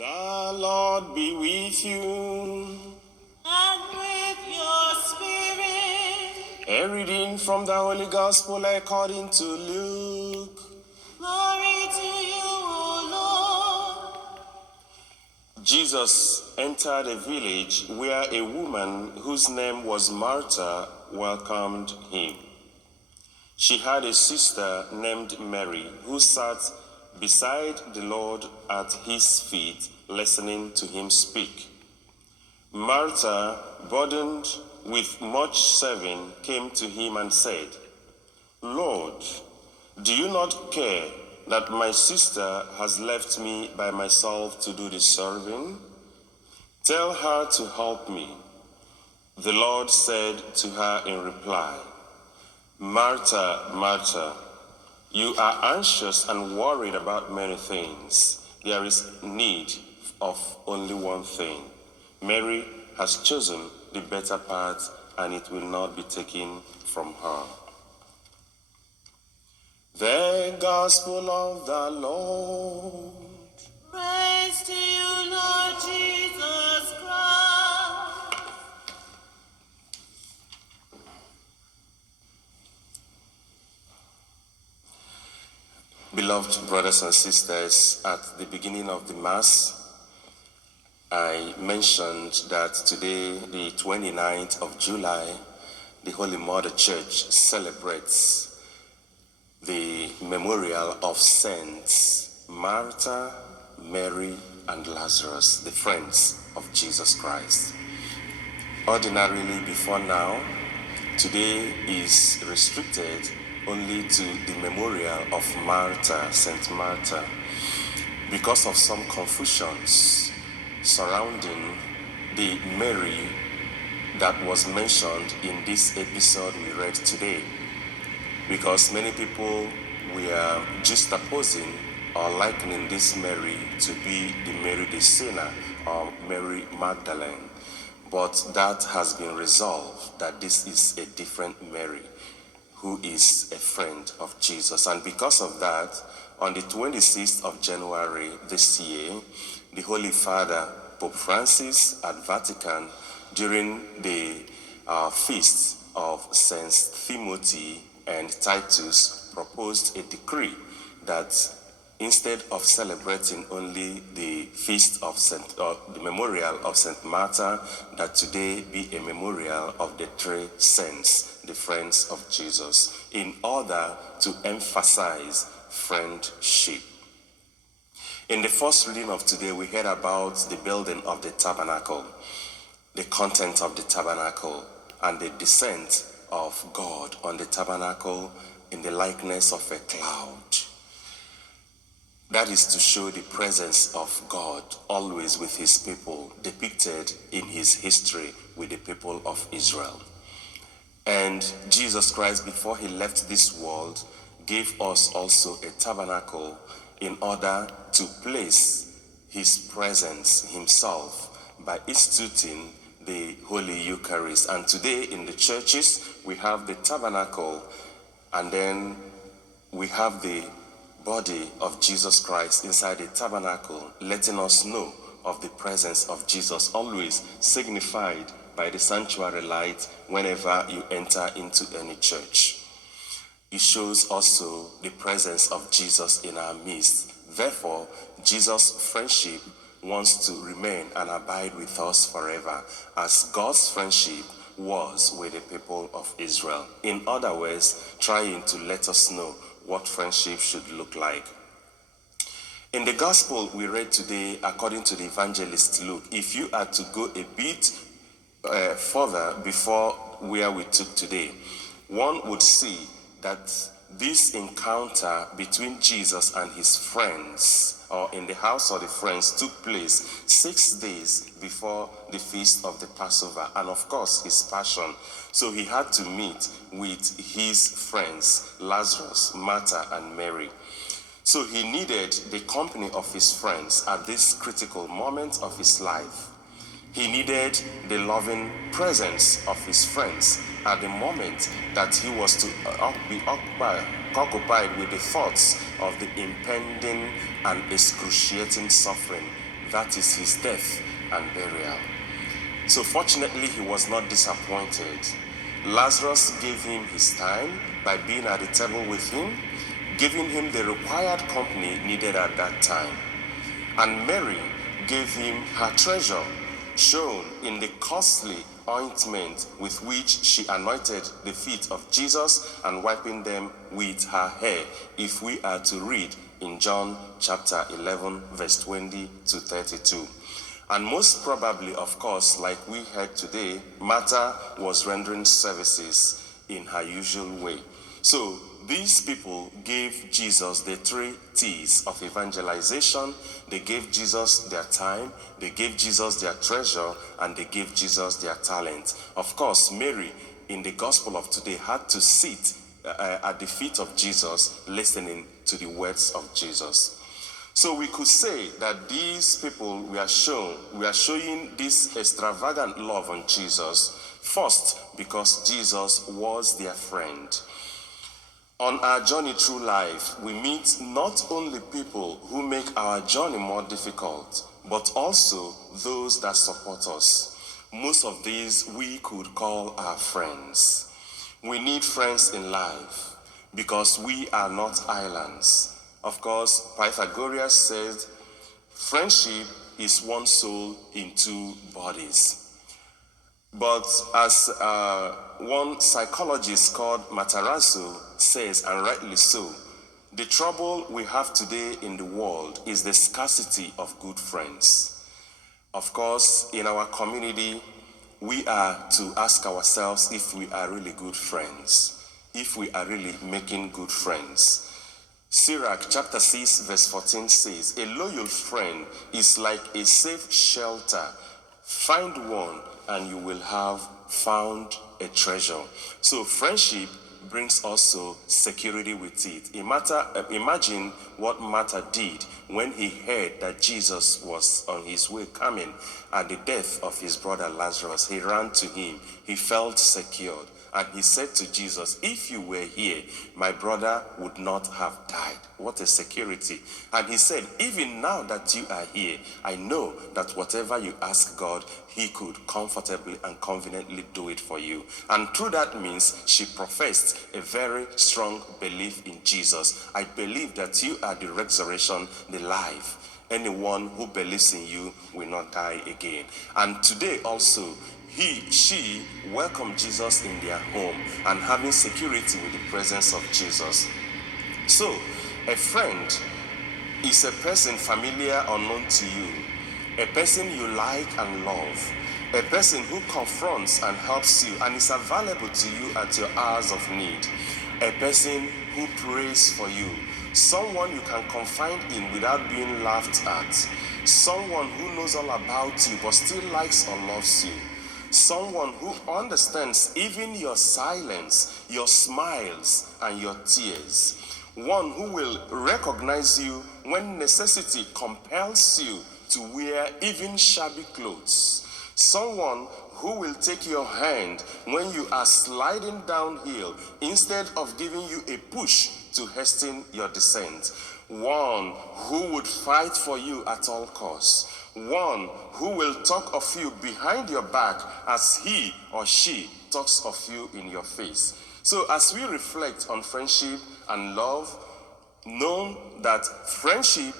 The Lord be with you. And with your spirit. A reading from the Holy Gospel according to Luke. Glory to you, O Lord. Jesus entered a village where a woman whose name was Martha welcomed him. She had a sister named Mary who sat beside the Lord at his feet, listening to him speak. Martha, burdened with much serving, came to him and said, "Lord, do you not care that my sister has left me by myself to do the serving? Tell her to help me." The Lord said to her in reply, "Martha, Martha, you are anxious and worried about many things. There is need of only one thing. Mary has chosen the better part, and it will not be taken from her." The Gospel of the Lord. Praise to you, Lord Jesus Christ. Beloved brothers and sisters, at the beginning of the Mass, I mentioned that today, the 29th of July, the Holy Mother Church celebrates the memorial of Saints Martha, Mary, and Lazarus, the friends of Jesus Christ. Ordinarily, before now, today is restricted only to the memorial of Martha, Saint Martha, because of some confusions surrounding the Mary that was mentioned in this episode we read today. Because many people were juxtaposing or likening this Mary to be the Mary the sinner or Mary Magdalene. But that has been resolved, that this is a different Mary who is a friend of Jesus. And because of that, on the 26th of January this year, the Holy Father, Pope Francis, at Vatican, during the feast of Saints Timothy and Titus, proposed a decree that instead of celebrating only the feast of the memorial of Saint Martha, that today be a memorial of the three saints, the friends of Jesus, in order to emphasize friendship. In the first reading of today, we heard about the building of the tabernacle, the content of the tabernacle, and the descent of God on the tabernacle in the likeness of a cloud. That is to show the presence of God always with his people, depicted in his history with the people of Israel. And Jesus Christ, before he left this world, gave us also a tabernacle in order to place his presence himself by instituting the Holy Eucharist. And today in the churches, we have the tabernacle, and then we have the body of Jesus Christ inside the tabernacle, letting us know of the presence of Jesus, always signified by the sanctuary light whenever you enter into any church. It shows also the presence of Jesus in our midst. Therefore, Jesus' friendship wants to remain and abide with us forever, as God's friendship was with the people of Israel. In other words, trying to let us know what friendship should look like. In the gospel we read today, according to the evangelist Luke, if you are to go a bit further before where we took today, one would see that this encounter between Jesus and his friends, or in the house of the friends, took place 6 days before the feast of the Passover, and of course his passion. So he had to meet with his friends, Lazarus, Martha, and Mary. So he needed the company of his friends at this critical moment of his life. He needed the loving presence of his friends at the moment that he was to be occupied with the thoughts of the impending and excruciating suffering that is his death and burial. So fortunately, he was not disappointed. Lazarus gave him his time by being at the table with him, giving him the required company needed at that time. And Mary gave him her treasure, shown in the costly ointment with which she anointed the feet of Jesus and wiping them with her hair, if we are to read in John chapter 11, verse 20 to 32. And most probably, of course, like we heard today, Martha was rendering services in her usual way. So these people gave Jesus the 3 T's of evangelization. They gave Jesus their time, they gave Jesus their treasure, and they gave Jesus their talent. Of course, Mary, in the gospel of today, had to sit at the feet of Jesus, listening to the words of Jesus. So we could say that these people we are showing this extravagant love on Jesus, first because Jesus was their friend. On our journey through life, we meet not only people who make our journey more difficult, but also those that support us. Most of these we could call our friends. We need friends in life because we are not islands. Of course, Pythagoras said, friendship is one soul in 2 bodies. But as one psychologist called Matarazzo says, and rightly so, the trouble we have today in the world is the scarcity of good friends. Of course, in our community, we are to ask ourselves if we are really good friends, if we are really making good friends. Sirach chapter 6 verse 14 says, a loyal friend is like a safe shelter. Find one and you will have found a treasure. So friendship brings also security with it. Imagine what Martha did when he heard that Jesus was on his way coming at the death of his brother Lazarus. He ran to him. He felt secured. And he said to Jesus, if you were here, my brother would not have died. What a security. And he said, even now that you are here, I know that whatever you ask God, he could comfortably and conveniently do it for you. And through that means she professed a very strong belief in Jesus. I believe that you are the resurrection, the life. Anyone who believes in you will not die again. And today also, she welcomed Jesus in their home and having security with the presence of Jesus. So, a friend is a person familiar or known to you, a person you like and love, a person who confronts and helps you and is available to you at your hours of need, a person who prays for you, someone you can confide in without being laughed at, someone who knows all about you but still likes or loves you, someone who understands even your silence, your smiles, and your tears. One who will recognize you when necessity compels you to wear even shabby clothes. Someone who will take your hand when you are sliding downhill instead of giving you a push to hasten your descent. One who would fight for you at all costs. One who will talk of you behind your back as he or she talks of you in your face. So as we reflect on friendship and love, know that friendship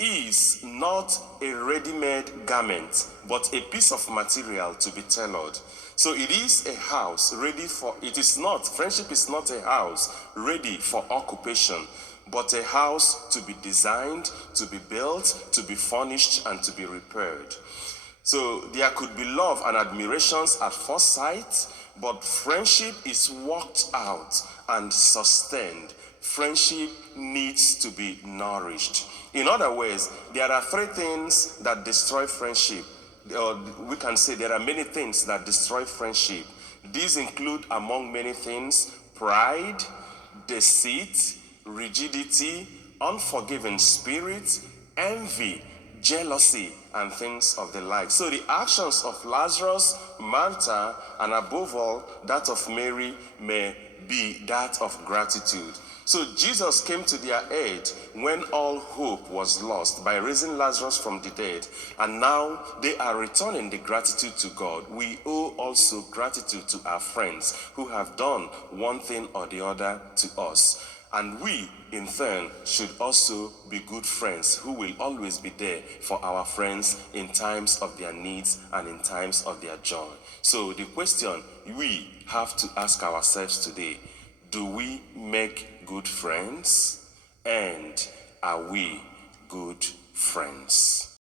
is not a ready-made garment, but a piece of material to be tailored. So it is a house ready for, friendship is not a house ready for occupation, but a house to be designed, to be built, to be furnished, and to be repaired. So there could be love and admirations at first sight, but friendship is worked out and sustained. Friendship needs to be nourished. In other words, there are 3 things that destroy friendship. Or we can say there are many things that destroy friendship. These include, among many things, pride, deceit, rigidity, unforgiving spirit, envy, jealousy, and things of the like. So the actions of Lazarus, Martha, and above all, that of Mary may be that of gratitude. So Jesus came to their aid when all hope was lost by raising Lazarus from the dead, and now they are returning the gratitude to God. We owe also gratitude to our friends who have done one thing or the other to us. And we, in turn, should also be good friends who will always be there for our friends in times of their needs and in times of their joy. So the question we have to ask ourselves today, do we make good friends? And are we good friends?